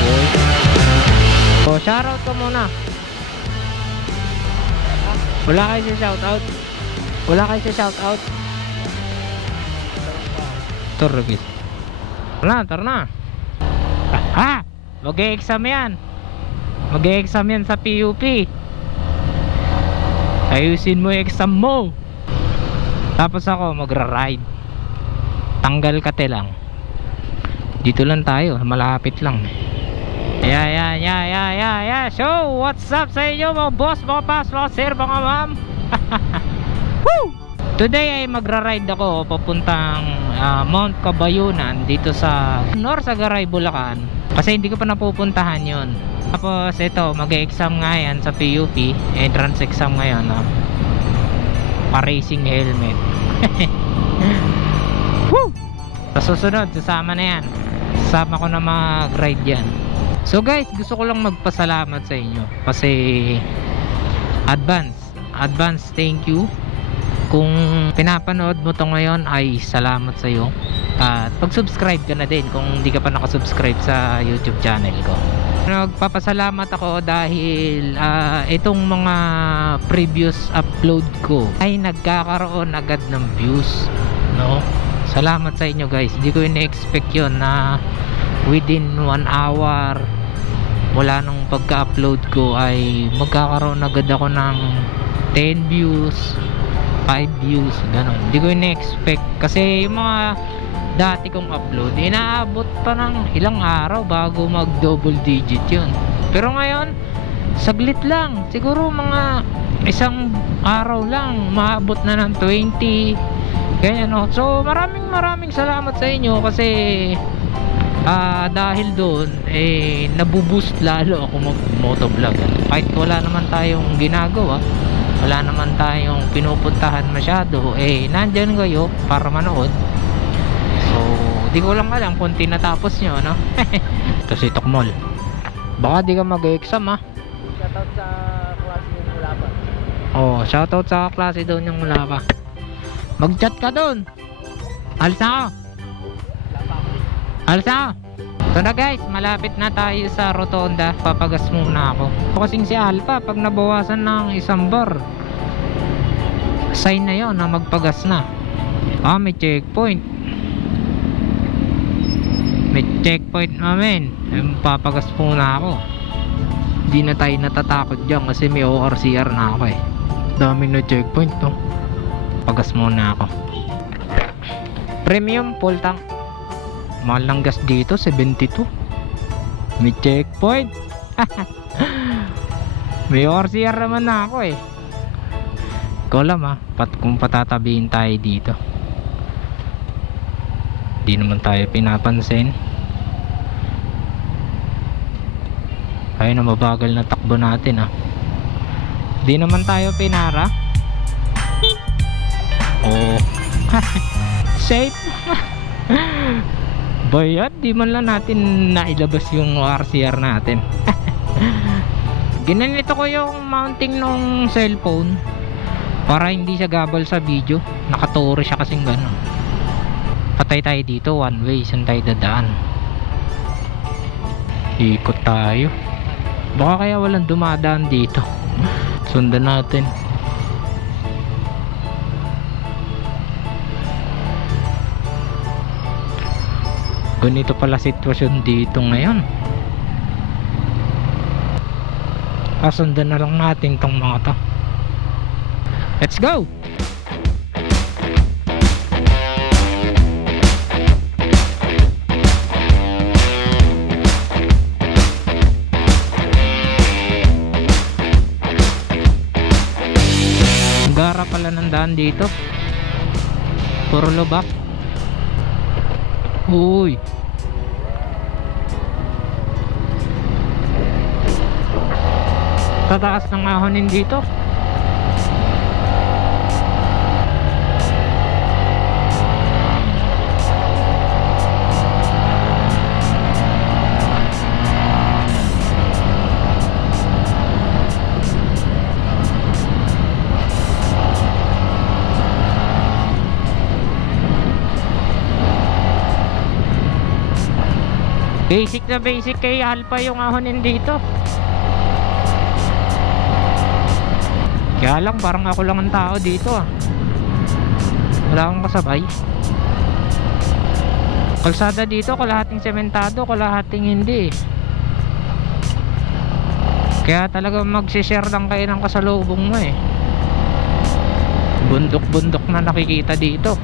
boy. So, shoutout ka muna. Wala kayo sa shoutout? Wala kayo sa shoutout? Turgis. Tara na. Mag-e-exam yan. Mag-e-exam yan sa PUP. Ayusin mo yung exam mo. Tapos ako magra-ride. Tanggal kate lang. Dito lang tayo, malapit lang. Yeah. So, what's up sa inyo mga boss, mga pass, mga sir, mga ma'am? Woo! Today ay magra-ride ako papuntang Mount Cabayunan dito sa Norsagaray, Bulacan. Kasi hindi ko pa napupuntahan yon. Tapos ito, mag-e-exam nga yan sa PUP. Entrance exam ngayon, no? Pa-racing helmet. Woo! Sa susunod, sasama na yan. Sasama ko na mag-ride yan. So guys, gusto ko lang magpasalamat sa inyo. Kasi advance thank you. Kung pinapanood mo to ngayon ay salamat sa iyo. At pag-subscribe ka na din kung hindi ka pa nakasubscribe sa YouTube channel ko. Nagpapasalamat ako dahil itong mga previous upload ko ay nagkakaroon agad ng views, no? Salamat sa inyo guys. Hindi ko ina-expect yun na within 1 hour mula nung pagka-upload ko ay magkakaroon agad ako ng 10 views, 5 views, ganun. Hindi ko ina-expect kasi yung mga dati kong upload inaabot pa ng ilang araw bago mag double digit yun. Pero ngayon saglit lang, siguro mga isang araw lang maabot na ng 20 kaya no. So maraming salamat sa inyo kasi dahil doon nabuboost lalo ako mag motovlog. Kahit wala naman tayong ginagawa, wala naman tayong pinupuntahan masyado, nandyan kayo para manood. So, di ko lang alam kung tinatapos nyo, no? Ito si Tokmol. Baka di ka mag-exam, ha? Shoutout sa klase yung mula pa. Oh, shoutout sa klase doon yung mula pa. Mag-chat ka doon. Alis na ako. So na guys, malapit na tayo sa rotonda. Papagas muna ako. Kasing si Alpha, pag nabawasan ng isang bar, sign na yon na magpagas na. May checkpoint. May checkpoint namin. Papagas muna ako. Hindi na tayo natatakot dyan kasi may ORCR na ako daming na checkpoint, no? Pagas muna ako. Premium full tank. Mahal ng gas dito 72. May checkpoint. May ORCR naman na ako Ikaw alam kung patatabihin tayo dito. Di naman tayo pinapansin. Ayun na, mabagal na takbo natin di naman tayo pinara. Oh. Safe. Bayad, di man lang natin nailabas yung RCR natin. Ginanito ko yung mounting ng cellphone para hindi siya gabal sa video. Nakaturo siya kasing gano'n. Patay tayo dito, one way, saan tayo dadaan? Ikot tayo. Baka kaya walang dumadaan dito. Sundan natin. Ganito pala sitwasyon dito ngayon. Sundan na lang natin tong mga to. Let's go! Gara pala ng daan dito. Puro lubak. Uy. Tataas ng ahonin dito. Basic na basic kay Alpha yung ahonin dito. Kaya lang parang ako lang ang tao dito ah. Wala akong kasabay. Kalsada dito, kalahating sementado, kalahating hindi. Kaya talaga magsishare lang kayo ng kasalubong mo eh. Bundok-bundok na nakikita dito.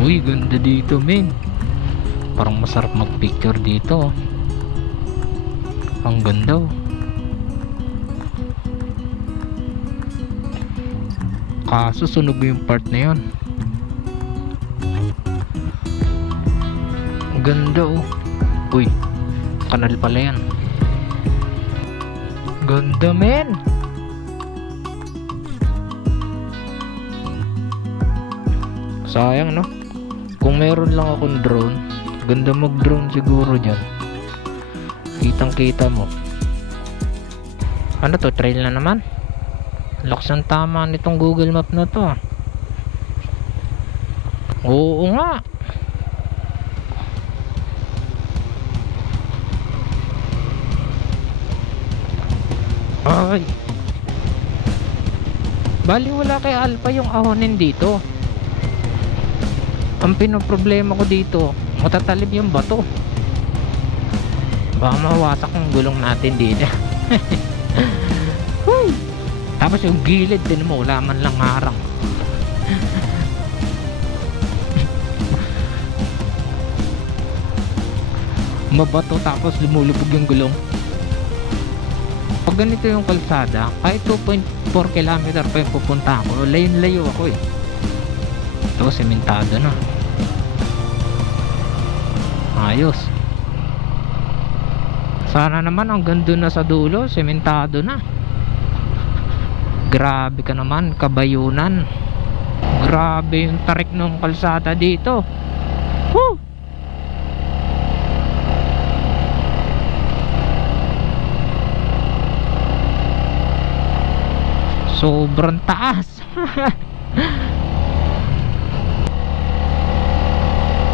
Uy, ganda dito men. Parang masarap mag-picture dito. Ang ganda oh. Kaso sunog yung part na yun. Ang ganda oh. Uy, kanal pala yan. Ganda men. Sayang no. Kung meron lang akong drone, ganda mag drone siguro dyan. Kitang kita mo. Ano to, trail na naman. Lakas ng tama nitong Google Map na to. Oo nga. Ay, bali wala kay Alpha yung ahonin dito. Ang pinoproblema ko dito, matatalim yung bato. Baka mawasak ang gulong natin dito. Tapos yung gilid din mo, wala man lang harang. Mabato tapos lumulubog yung gulong. Pag ganito yung kalsada, kahit 2.4 km pa yung pupunta ako, layo ako eh. Ito, sementado na. Ayos. Sana naman hanggang doon na sa dulo, sementado na. Grabe ka naman, kabayunan. Grabe yung tarik ng kalsada dito. Woo! Sobrang taas.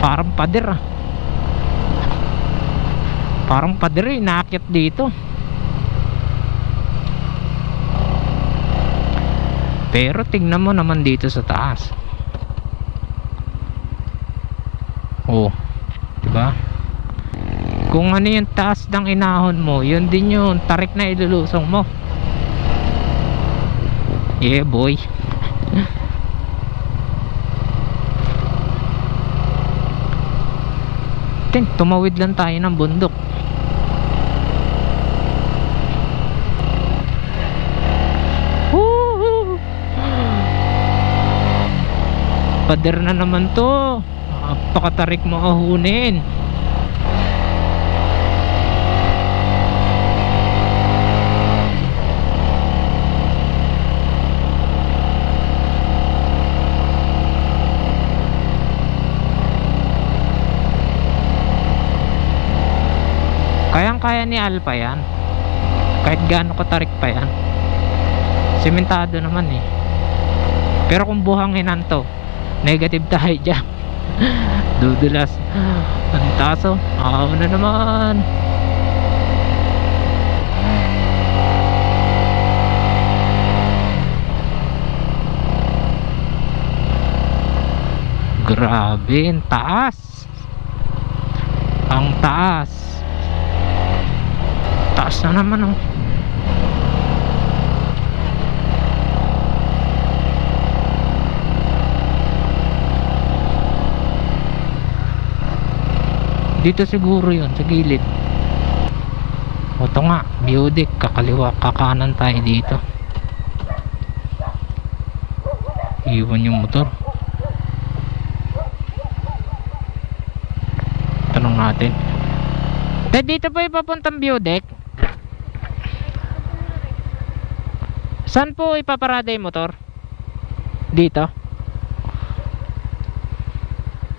Parang pader ah. Parang pader eh, naakyat dito. Pero tingnan mo naman dito sa taas. Oh, diba? Kung ano yung taas ng inahon mo, yun din yung tarik na ilulusong mo. Yeah boy. Tumawid lang tayo ng bundok. Pader na naman to. Napakatarik mo ahunin. Kayang-kaya ni Alpha yan. Kahit gaano katarik pa yan. Sementado naman eh. Pero kung buhanginan to, negative tayo dyan. Dudulas. Ang taso. Ako na naman. Grabe, ang taas. Ang taas. Taas na naman oh. Dito siguro yun, sa gilid. O ito nga, view deck. Kakaliwa, kakanan tayo dito. Iwan yung motor. Tanong natin. Dito pa ipapuntang view deck? Saan po ipaparada yung motor? Dito?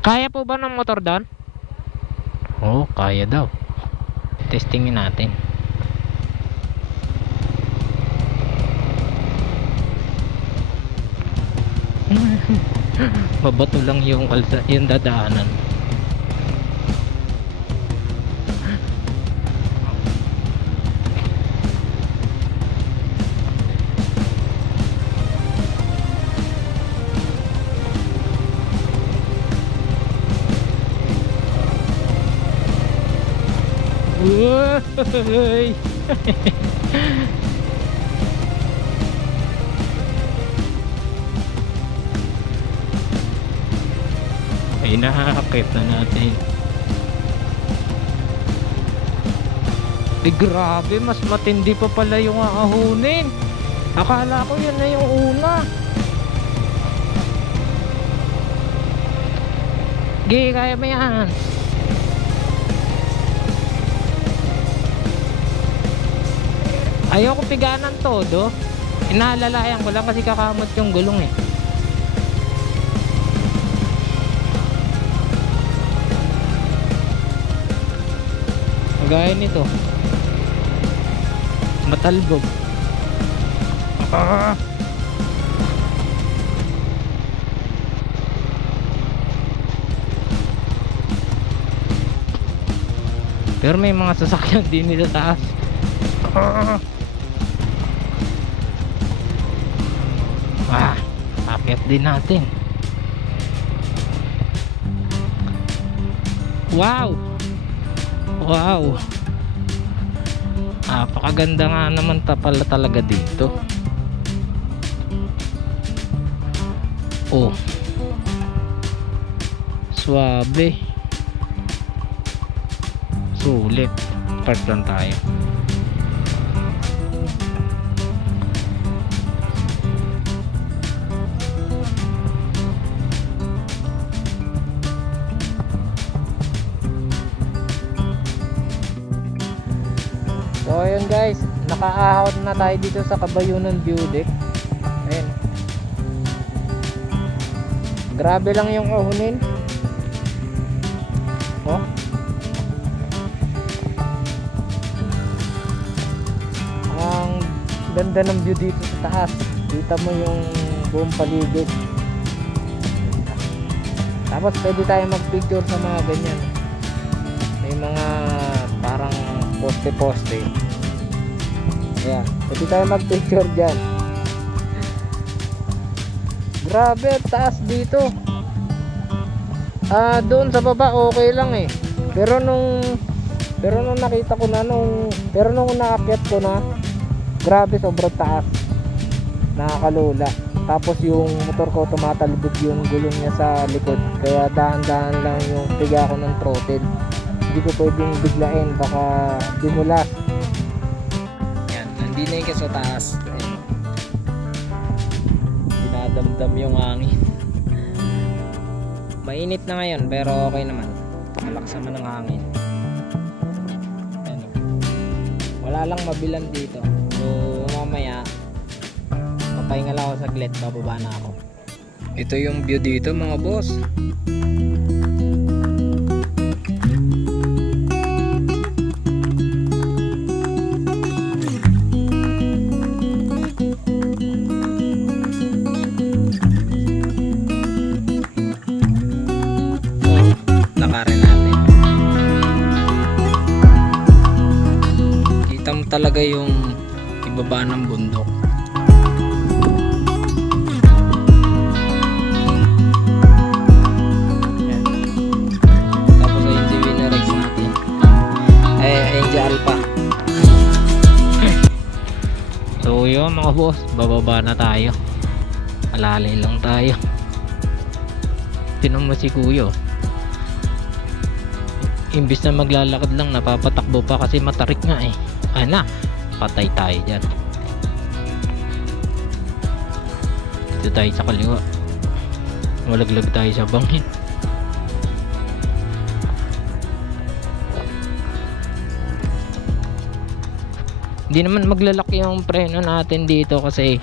Kaya po ba ng motor doon? Oh, kaya daw. Testingin natin. Mabato lang yung yung dadaanan. Uy! Ay, nakakakit na natin. Eh, grabe, mas matindi pa pala yung aahunin. Akala ko yun na yung una. Gi, kaya mo yan. Ayoko piganan todo. Inaalalayan ko lang kasi kakamot yung gulong eh. Gaya nito, matalbog. Ah! Pero may mga sasakyan din sa taas. Ah! Akyat din natin. Wow! Wow! Napakaganda nga naman pala talaga dito. Oh, suabe, sulit. Park lang tayo. So ayun guys, nakaahon na tayo dito sa Cabayunan View Deck. Ayun. Grabe lang yung ahunin. Oh. Ang ganda ng view dito sa taas. Kita mo yung buong paligid. Tapos pwede tayo mag-picture sa mga ganyan. May mga parang poste-poste. Ayan, pwede tayo mag-picture dyan. Grabe, taas dito. Doon sa baba okay lang eh. Pero nung nakita ko na nung naakyat ko na, grabe, sobrang taas. Nakakalula. Tapos yung motor ko tumatalbog yung gulong niya sa likod. Kaya dahan-dahan lang yung piga ko ng throttle. Hindi ko pwedeng biglain, baka dimulas. Yan, nandito na sa taas. Ayan. Dinadamdam yung hangin. Mainit na ngayon pero okay naman. Malakas naman ang hangin. Ayan. Wala lang mabilan dito. So mamaya papahinga lang ako saglit, bababa na ako. Ito yung view dito mga boss. Talaga yung ibaba ng bundok. Yan. Tapos ay yung winner natin ay Angel Alpha. So yun mga boss, bababa na tayo. Alalay lang tayo. Tinan mo si Kuyo, imbis na maglalakad lang napapatakbo pa kasi matarik nga eh. Na, patay tayo dyan. Dito tayo sa kaliwa, malaglag tayo sa bangin. Hindi naman maglalaki yung preno natin dito kasi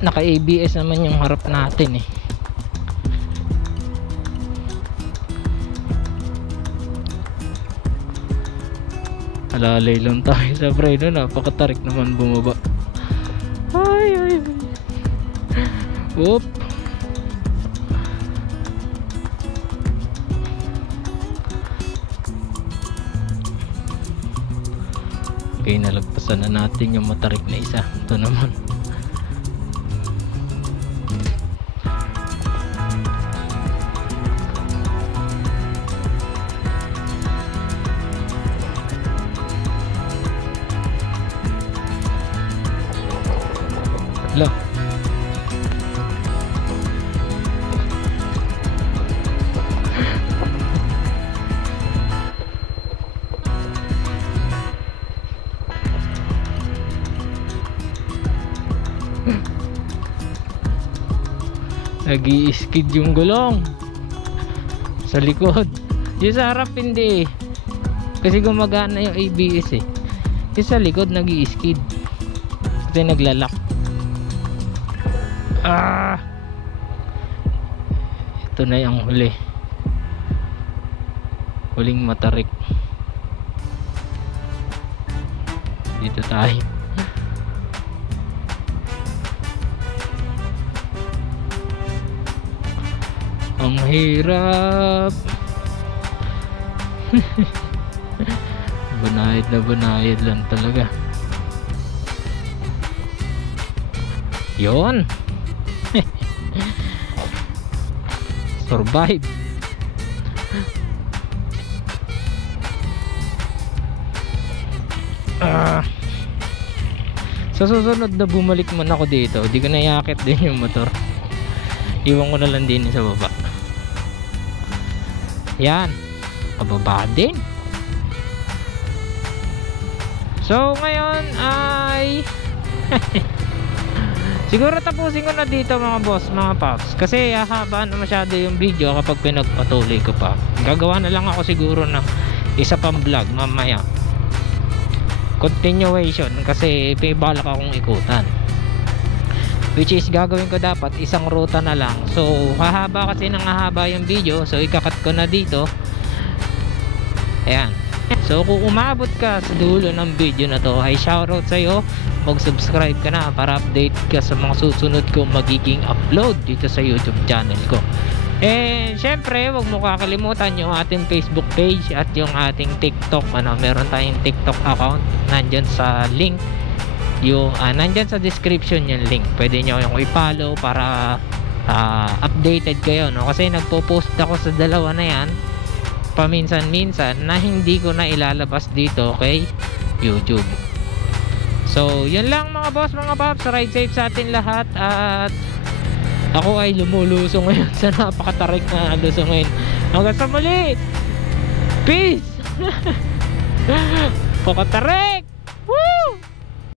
naka ABS naman yung harap natin eh. Alalay lang tayo sa preno, napakatarik naman bumaba. Ay. Oop. Okay, nalagpasan na natin yung matarik na isa. Ito naman. Hala. Nag-i-skid yung gulong sa likod. Yung sa harap hindi, kasi gumagana yung ABS eh. Yung sa likod nag-i-skid kasi naglalak. Ito na yung huling matarik. Dito tayo. Ang hirap. Banayad na banayad lang talaga. Yon. Survive. Sa susunod na bumalik man ako dito, di ko na iakit din yung motor. Iwan ko na lang din sa baba. Yan, pababa din. So ngayon ay siguro tapusin ko na dito mga boss, mga paps, kasi hahaba na masyado yung video kapag pinagpatuloy ko pa. Gagawa na lang ako siguro ng isa pang vlog mamaya, continuation, kasi balak akong ikutan, which is gagawin ko dapat isang ruta na lang. So hahaba kasi nang hahaba yung video, so ikakat ko na dito. Ayan. So kung umabot ka sa dulo ng video na to, ay shoutout sa'yo. Mag-subscribe ka na para update ka sa mga susunod kong magiging upload dito sa YouTube channel ko. And syempre, wag mo kakalimutan yung ating Facebook page at yung ating TikTok. Meron tayong TikTok account, nandyan sa link. Nandyan sa description yung link. Pwede nyo yung i-follow para updated kayo, no? Kasi nagpo-post ako sa dalawa na yan paminsan-minsan na hindi ko na ilalabas dito kay YouTube. So yun lang mga boss, mga paps. Ride safe sa atin lahat. At ako ay lumuluso ngayon sa napakatarik na luso ngayon. Hanggang sa muli, peace. Pakatarik.